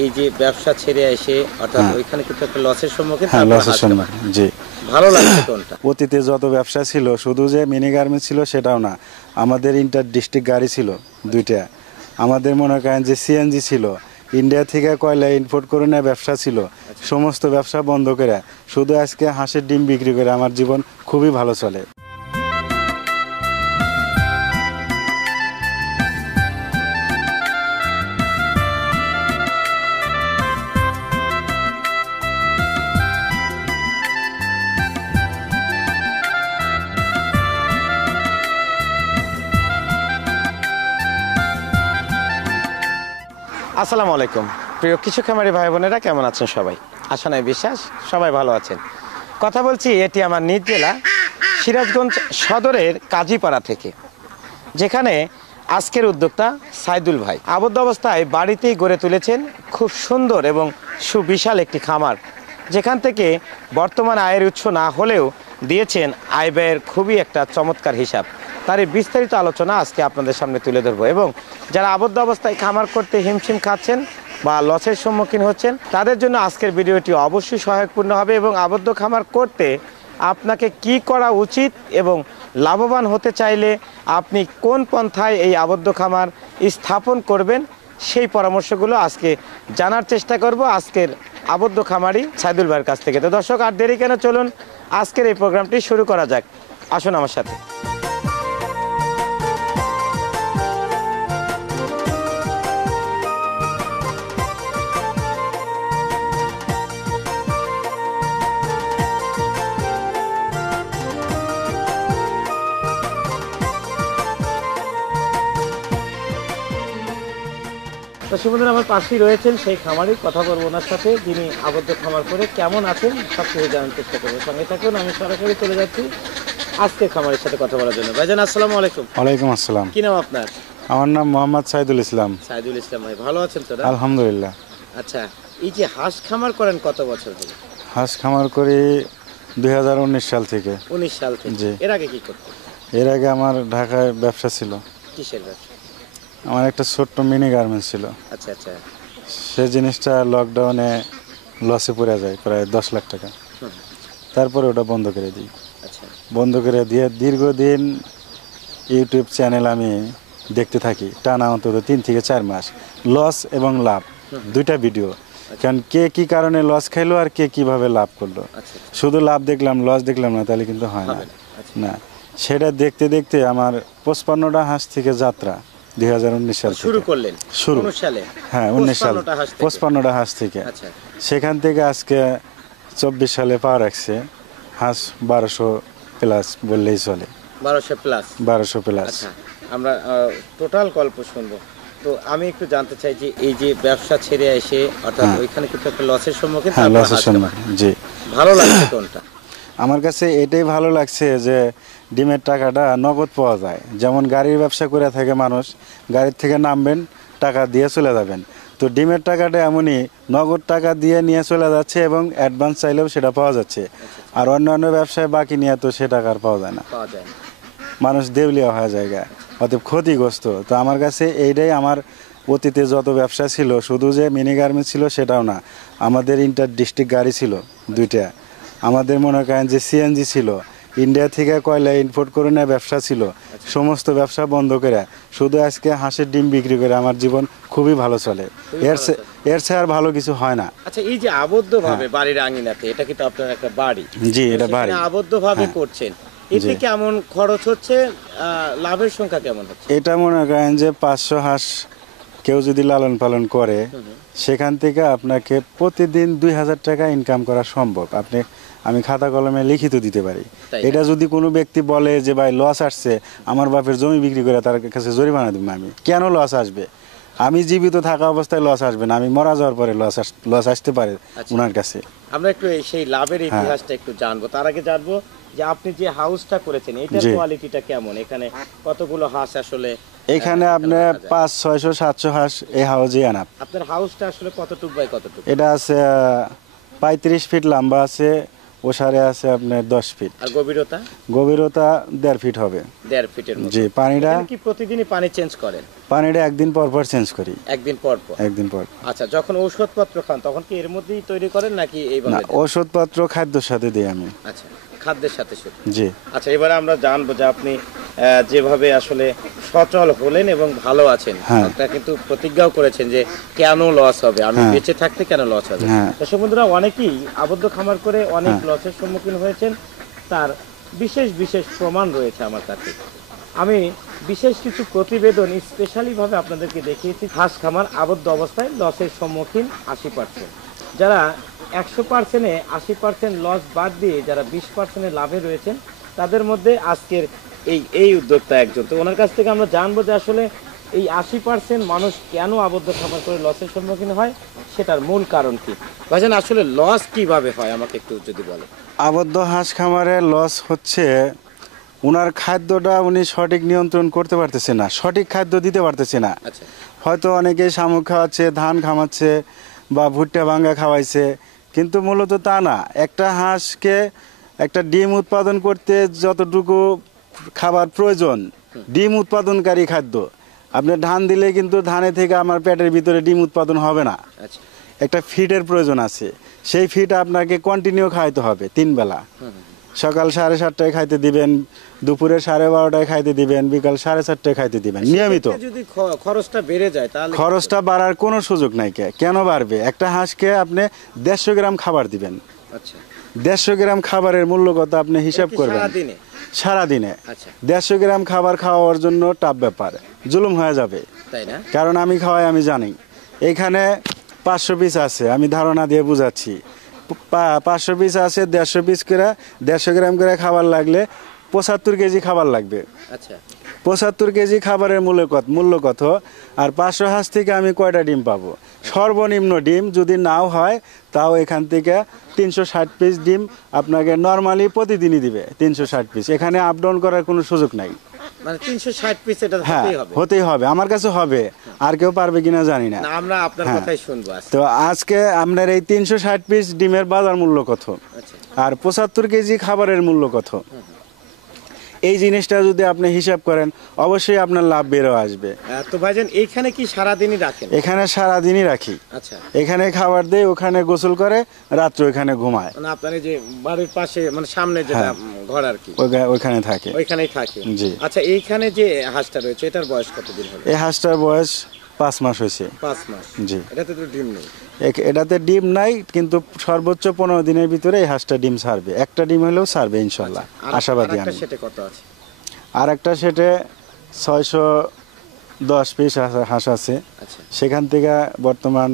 এই যে ব্যবসা ছেড়ে এসে অর্থাৎ ওইখানে কিন্তু একটা লসের সম্মুখীন, হ্যাঁ, লসের সম্মুখীন, জি। ভালো লাগছে কোনটা? অতীতে যত ব্যবসা ছিল, শুধু যে মিনি গার্মেন্টস ছিল সেটাও না, আমাদের ইন্টার ডিস্ট্রিক্ট গাড়ি ছিল দুইটা, আমাদের মনে করেন যে সিএনজি ছিল, ইন্ডিয়া থেকে কয়লা ইম্পোর্ট করে নেওয়া ব্যবসা ছিল, সমস্ত ব্যবসা বন্ধ করে শুধু আজকে হাঁসের ডিম বিক্রি করে আমার জীবন খুবই ভালো চলে। আসসালামু আলাইকুম প্রিয় কৃষক খামারি ভাই বোনেরা, কেমন আছেন সবাই? আশা নাই বিশ্বাস সবাই ভালো আছেন। কথা বলছি এটি আমার নিজ জেলা সিরাজগঞ্জ সদরের কাজীপাড়া থেকে, যেখানে আজকের উদ্যোক্তা সাইদুল ভাই আবদ্ধ অবস্থায় বাড়িতেই গড়ে তুলেছেন খুব সুন্দর এবং সুবিশাল একটি খামার, যেখান থেকে বর্তমান আয়ের উৎস না হলেও দিয়েছেন আয় ব্যয়ের খুবই একটা চমৎকার হিসাব। তার এই বিস্তারিত আলোচনা আজকে আপনাদের সামনে তুলে ধরবো, এবং যারা আবদ্ধ অবস্থায় খামার করতে হিমশিম খাচ্ছেন বা লসের সম্মুখীন হচ্ছেন তাদের জন্য আজকের ভিডিওটি অবশ্যই সহায়কপূর্ণ হবে। এবং আবদ্ধ খামার করতে আপনাকে কি করা উচিত এবং লাভবান হতে চাইলে আপনি কোন পন্থায় এই আবদ্ধ খামার স্থাপন করবেন, সেই পরামর্শগুলো আজকে জানার চেষ্টা করব আজকের আবদ্ধ খামারি সাইদুল ভাইয়ের কাছ থেকে। তো দর্শক, আর দেরি কেন, চলুন আজকের এই প্রোগ্রামটি শুরু করা যাক। আসুন আমার সাথে। বন্ধুরা, আমার পাশেই রয়েছেন সেই খামারি, কথা বলবো ওনার সাথে, যিনি আবদ্ধ খামার করে কেমন আছেন সব কিছু জানার চেষ্টা করবো। সঙ্গে থাকুন, আমি সরাসরি চলে যাচ্ছি আজকে খামারের সাথে কথা বলার জন্য। ভাইজান আসসালামু আলাইকুম। ওয়ালাইকুম আসসালাম। কি নাম আপনার? আমার নাম মোহাম্মদ সাইদুল ইসলাম। সাইদুল ইসলাম ভাই, ভালো আছেন তো? আলহামদুলিল্লাহ। আচ্ছা, এই যে হাঁস খামার করেন কত বছর ধরে? হাঁস খামার করি 2019 সাল থেকে। 19 সাল থেকে? জি। এর আগে কি করতেন? এর আগে আমার ঢাকায় ব্যবসা ছিল। কিসের ব্যবসা? আমার একটা ছোট্ট মিনি গার্মেন্টস ছিল। আচ্ছা আচ্ছা। সে জিনিসটা লকডাউনে লসে পড়ে যায় প্রায় 10 লাখ টাকা। তারপরে ওটা বন্ধ করে দিই। আচ্ছা। বন্ধ করে দিয়ে দীর্ঘদিন ইউটিউব চ্যানেল আমি দেখতে থাকি, টানা অন্তত 3 থেকে 4 মাস লস এবং লাভ দুইটা ভিডিও। কারণ কে কি কারণে লস খাইলো আর কে কিভাবে লাভ করলো। শুধু লাভ দেখলাম লস দেখলাম না, তাহলে কিন্তু হয় না। না, সেটা দেখতে দেখতে আমার 55টা হাঁস থেকে যাত্রা 2019 সাল শুরু করলেন? শুরু সালে? হ্যাঁ, 19 সাল, 55টা হাঁস থেকে। সেখান থেকে আজকে 24 সালে পা রাখছে হাঁস 1200 প্লাস বললেই চলে। 1200 প্লাস? 1200 প্লাস। আচ্ছা, আমরা টোটাল গল্প শুনবো। তো আমি একটু জানতে চাই যে এই যে ব্যবসা ছেড়ে এসে অর্থাৎ ওইখানে কিন্তু একটা লসের সম্মুখীন, হ্যাঁ, লসের সম্মুখীন, জি। ভালো লাগছে কোনটা? আমার কাছে এটাই ভালো লাগছে যে ডিমের টাকাটা নগদ পাওয়া যায়। যেমন গাড়ির ব্যবসা করে থাকে মানুষ, গাড়ির থেকে নামবেন টাকা দিয়ে চলে যাবেন, তো ডিমের টাকাটা এমনই নগদ টাকা দিয়ে নিয়ে চলে যাচ্ছে এবং অ্যাডভান্স চাইলেও সেটা পাওয়া যাচ্ছে। আর অন্যান্য ব্যবসায় বাকি নিয়ে তো সে টাকা আর পাওয়া যায় না, মানুষ দেউলিয়া হয়ে যায়, অতএব ক্ষতিগ্রস্ত। তো আমার কাছে এইটাই, আমার অতীতে যত ব্যবসা ছিল, শুধু যে মিনি গার্মেন্টস ছিল সেটাও না, আমাদের ইন্টার ডিস্ট্রিক্ট গাড়ি ছিল দুইটা, আমাদের মনে করেন যে সিএনজি ছিল, ইন্ডিয়া থেকে কয়লা ইম্পোর্ট করে নেওয়া ব্যবসা ছিল, সমস্ত ব্যবসা বন্ধ করে শুধু আজকে হাঁসের ডিম বিক্রি করে আমার জীবন খুবই ভালো চলে। এর চেয়ে আর ভালো কিছু হয় না। আচ্ছা, এই যে আবদ্ধভাবে বাড়ির আঙিনাতে, এটা কিন্তু আপনার একটা বাড়ি? জি, এটা বাড়ি। আবদ্ধভাবে করছেন, এতে কেমন খরচ হচ্ছে, লাভের সংখ্যা কেমন হচ্ছে? এটা মনে করেন যে 500 হাঁস কেউ যদি লালন পালন করে, সেখান থেকে আপনাকে প্রতিদিন 2000 টাকা ইনকাম করা সম্ভব। আমি খাতা কলমে লিখিত দিতে পারি। এটা যদি কোনো ব্যক্তি বলে যে ভাই লস আসছে, আমার বাপের জমি বিক্রি করে তার কাছে জরিমানা দিব, আমি কেন লস আসবে? আমি জীবিত থাকা অবস্থায় লস আসবে না, আমি মারা যাওয়ার পরে লস আসতে পারে ওনার কাছে। আমরা একটু সেই লাভের ইতিহাসটা একটু জানবো। তার আগে জানবো যে আপনি যে হাউসটা করেছেন এটার কোয়ালিটিটা কেমন, এখানে কতগুলো হাঁস আসলে? এখানে আপনার 500, 600, 700 হাঁস এই হাউসে আনা। আপনার হাউসটা আসলে কতটুক বাই কতটুক? এটা আছে 35 ফিট লম্বা আছে, ওসারে আছে আপনার 10 ফিট। আর গভীরতা? গভীরতা 1.5 ফিট হবে। 1.5 ফিটের মতো। জি, পানিটা এখানে কি প্রতিদিনই পানি চেঞ্জ করেন? পানিটা একদিন পর পর চেঞ্জ করি। একদিন পর পর? একদিন পর। আচ্ছা, যখন ঔষধপত্র খান তখন কি এর মধ্যেই তৈরি করেন নাকি না, এইভাবে দেন? ওষুধপত্র খাদ্যের সাথে দিই আমি। আচ্ছা, খাদ্যের সাথে শুধু? জি। আচ্ছা, এবারে আমরা জানবো যে আপনি যেভাবে আসলে সচল হলেন এবং ভালো আছেন, হ্যাঁ। একটা কিন্তু প্রতিজ্ঞাও করেছেন যে কেন লস হবে, আমি হ্যাঁ। বেঁচে থাকতে কেন লস হবে। হ্যাঁ। দর্শক বন্ধুরা, অনেকেই আবদ্ধ খামার করে অনেক হ্যাঁ। লসের সম্মুখীন হয়েছেন, তার বিশেষ বিশেষ প্রমাণ রয়েছে আমার কাছে। আমি বিশেষ কিছু প্রতিবেদন স্পেশালি ভাবে আপনাদেরকে দেখিয়েছি হাঁস খামার আবদ্ধ অবস্থায় লসের সম্মুখীন 80%। যারা 100%-এ 80% লস বাদ দিয়ে যারা 20%-এ লাভে রয়েছেন, তাদের মধ্যে আজকের এই উদ্যোক্তা একজন। তো ওনার কাছ থেকে আমরা জানবো যে আসলে এই 80% মানুষ কেন আবদ্ধ খামার করে লসের সম্মুখীন হয়, সেটার মূল কারণ কি। ভাইজান, আসলে লস কিভাবে হয় আমাকে একটু যদি বলেন। আবদ্ধ হাঁস খামারে লস হচ্ছে উনার খাদ্যটা উনি সঠিক নিয়ন্ত্রণ করতে পারতেছে না, সঠিক খাদ্য দিতে পারতেছে না। আচ্ছা। হয়তো অনেকেই শামুক খাওয়াচ্ছে, ধান খাওয়াচ্ছে বা ভুট্টা ভাঙ্গা খাওয়াইছে, কিন্তু মূলত তা না। একটা হাঁসকে একটা ডিম উৎপাদন করতে যতটুকু খাবার প্রয়োজন, ডিম উৎপাদনকারী খাদ্য, আপনি ধান দিলে কিন্তু ধানে থেকে আমার পেটের ভিতরে ডিম উৎপাদন হবে না। আচ্ছা। একটা ফিডের প্রয়োজন আছে, সেই ফিড আপনাকে কন্টিনিউ খাইতে হবে 3 বেলা। সকাল 7:30টায় খাইতে দিবেন, দুপুরে 12:30টায় খাইতে দিবেন, বিকাল 4:30টায় খাইতে দিবেন নিয়মিত। সেক্ষেত্রে যদি খরচটা বেড়ে যায় তাহলে? খরচটা বাড়ার কোনো সুযোগ নাই। কেন বাড়বে? একটা হাঁসকে আপনি 150 গ্রাম খাবার দিবেন। আচ্ছা। 150 গ্রাম খাবারের মূল্য কত আপনি হিসাব করবেন সারাদিনে? সারাদিনে আচ্ছা। 150 গ্রাম খাবার খাওয়ার জন্য টাফ ব্যাপার, জুলুম হয়ে যাবে। তাই না? কারণ আমি খাওয়াই, আমি জানি। এখানে 500 পিস আছে, আমি ধারণা দিয়ে বুঝাচ্ছি। 500 পিস আছে, 150 পিস করে 150 গ্রাম করে খাবার লাগলে 75 কেজি খাবার লাগবে। আচ্ছা। 75 কেজি খাবারের মূল্য কত? আর 500 হাঁস থেকে আমি কয়টা ডিম পাবো? সর্বনিম্ন ডিম যদি নাও হয়, তাও এখান থেকে 360 পিস ডিম আপনাকে নর্মালি প্রতিদিনই দিবে। 360 পিস, এখানে আপ ডাউন করার কোনো সুযোগ নাই। মানে 360 পিস এটা হ্যাঁ, হতেই হবে? হতেই হবে। আমার কাছে হবে, আর কেউ পারবে কিনা জানি না। না, আমরা আপনার হ্যাঁ। কথাই শুনবো আজকে। তো আজকে আপনার এই 360 পিস ডিমের বাজার মূল্য কত, আচ্ছা। আর 75 কেজি খাবারের মূল্য কত, এই জিনিসটা যদি আপনি হিসাব করেন, অবশ্যই আপনার লাভ বেরো আসবে। তো ভাইজান, এইখানে কি সারাদিনই রাখেন? এখানে সারাদিনই রাখি। আচ্ছা। এখানে খাবার দেয়, ওখানে গোসল করে, রাত্রে ওখানে ঘুমায়। মানে আপনার এই যে বাড়ির পাশে, মানে সামনে যেটা হ্যাঁ। ঘর আর কি, ওইখানে থাকে। ওইখানেই থাকে? জি। আচ্ছা, এইখানে যে হাঁসটা রয়েছে এটার বয়স কতদিন হলো? এই হাঁসটার বয়স 5 মাস হয়েছে। 5 মাস? জি। এটাতে তো ডিম নেই? এটাতে ডিম নাই, কিন্তু সর্বোচ্চ 15 দিনের ভিতরে এই হাঁসটা ডিম ছাড়বে। একটা ডিম হলেও ছাড়বে ইনশাল্লাহ, আশাবাদী আমি। সেটা কত আছে? আর একটা সেটে 610 পিস হাঁস আছে। আচ্ছা। সেখান থেকে বর্তমান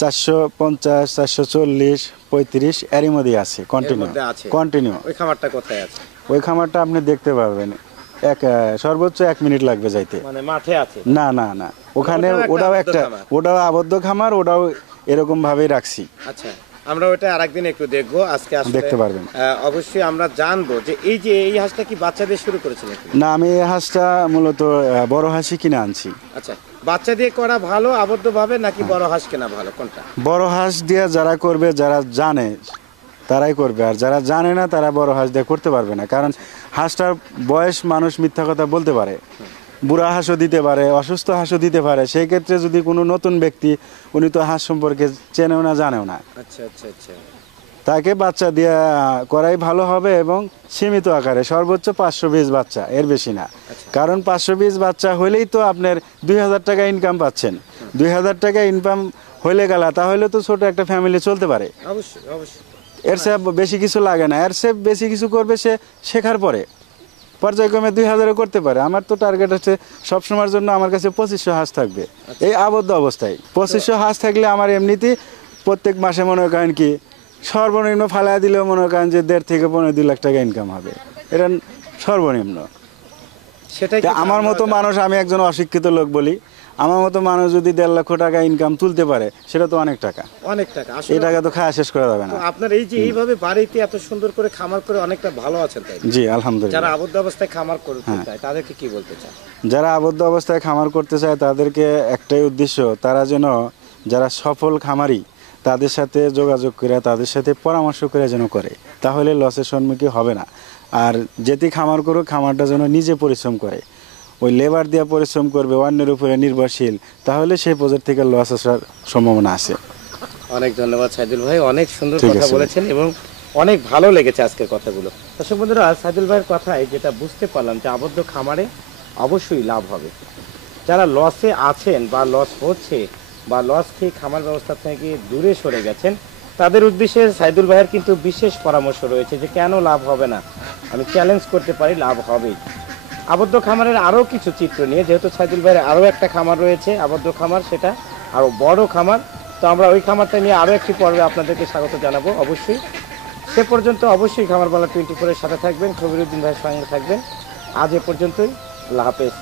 450, 440, 35 এরই মধ্যে আছে কন্টিনিউ। কন্টিনিউ। ওই খামারটা কোথায় আছে? ওই খামারটা আপনি দেখতে পারবেন, সর্বোচ্চ 1 মিনিট লাগবে যাইতে। মানে মাঠে আছে? না না না, ওখানে ওটাও আবদ্ধ খামার, ওটাও এরকম ভাবেই রাখছি। আচ্ছা, আমরা ওটা আরেকদিন একটু দেখবো। আজকে আসলে দেখতে পারবেন। অবশ্যই আমরা জানবো যে এই হাঁসটা কি বাচ্চা দিয়ে শুরু করেছিলেন? না, আমি এই হাঁসটা মূলত বড় হাঁসই কিনে আনছি। আচ্ছা, বাচ্চা দিয়ে করা ভালো আবদ্ধ ভাবে নাকি বড় হাঁস কেনা ভালো, কোনটা? বড় হাঁস দিয়ে যারা করবে, যারা জানে তারাই করবে, আর যারা জানে না তারা বড় হাঁস দিয়ে করতে পারবে না। কারণ হাঁসটার বয়স, মানুষ মিথ্যা কথা বলতে পারে, বুড়া হাঁসও দিতে পারে, অসুস্থ হাঁসও দিতে পারে। সেই ক্ষেত্রে যদি কোনো নতুন ব্যক্তি, উনি তো হাঁস সম্পর্কে চেনেও না, জানেও না, আচ্ছা আচ্ছা আচ্ছা, তাকে বাচ্চা দিয়ে করাই ভালো হবে, এবং সীমিত আকারে সর্বোচ্চ 520 বাচ্চা, এর বেশি না। কারণ 520 বাচ্চা হলেই তো আপনার 2000 টাকা ইনকাম পাচ্ছেন। 2000 টাকা ইনকাম হইলে গেলা, তাহলে তো ছোট একটা ফ্যামিলি চলতে পারে। অবশ্যই অবশ্যই। এর চেয়ে বেশি কিছু লাগে না। এর চেয়ে বেশি কিছু করবে সে শেখার পরে, পর্যায়ক্রমে 2000-ও করতে পারে। আমার তো টার্গেট হচ্ছে সবসময়ের জন্য আমার কাছে 2500 হাঁস থাকবে এই আবদ্ধ অবস্থায়। 2500 হাঁস থাকলে আমার এমনিতেই প্রত্যেক মাসে মনে করেন কি সর্বনিম্ন ফালায় দিলেও মনে করেন যে 1.5 থেকে 2 লাখ টাকা ইনকাম হবে, এটা সর্বনিম্ন। সেটাই আমার মতো মানুষ, আমি একজন অশিক্ষিত লোক বলি, আমার মতো মানুষ যদি 1.5 লক্ষ টাকা ইনকাম তুলতে পারে, সেটা তো অনেক টাকা। অনেক টাকা। এই টাকা তো খাওয়া শেষ করা যাবে না। আপনার এই যে এইভাবে বাড়িতে এত সুন্দর করে খামার করে অনেকটা ভালো আছেন, তাই? জি, আলহামদুলিল্লাহ। যারা আবদ্ধ অবস্থায় খামার করতে চায় তাদেরকে কি বলতে চান? যারা আবদ্ধ অবস্থায় খামার করতে চায় তাদেরকে একটাই উদ্দেশ্য, তারা যেন, যারা সফল খামারি, তাদের সাথে যোগাযোগ করে তাদের সাথে পরামর্শ করে যেন করে, তাহলে লসের সম্মুখীন হবে না। আর যেটি খামার করুক, খামারটা যেন নিজে পরিশ্রম করে, ওই লেবার দিয়ে পরিশ্রম করবে, অন্যের উপরে নির্ভরশীল, তাহলে সেই প্রজেক্ট থেকে লস আসার সম্ভাবনা আছে। অনেক ধন্যবাদ সাইদুল ভাই, অনেক সুন্দর ঠিক কথা আছে। বলেছেন এবং অনেক ভালো লেগেছে আজকের কথাগুলো। দর্শক বন্ধুরা, সাইদুল ভাইয়ের কথায় যেটা বুঝতে পারলাম যে আবদ্ধ খামারে অবশ্যই লাভ হবে। যারা লসে আছেন বা লস হচ্ছে বা লস খেয়ে খামার ব্যবস্থা থেকে দূরে সরে গেছেন, তাদের উদ্দেশ্যে সাইদুল ভাইয়ের কিন্তু বিশেষ পরামর্শ রয়েছে যে কেন লাভ হবে না, আমি চ্যালেঞ্জ করতে পারি, লাভ হবেই। আবদ্ধ খামারের আরও কিছু চিত্র নিয়ে, যেহেতু সাইদুল ভাইয়ের আরও একটা খামার রয়েছে আবদ্ধ খামার, সেটা আরও বড় খামার, তো আমরা ওই খামারটা নিয়ে আরও একটি পর্বে আপনাদেরকে স্বাগত জানাবো অবশ্যই। সে পর্যন্ত অবশ্যই খামারবালা 24-এর সাথে থাকবেন, কবিরউদ্দিন ভাইয়ের সঙ্গে থাকবেন। আজ এ পর্যন্তই, আল্লাহ হাফেজ।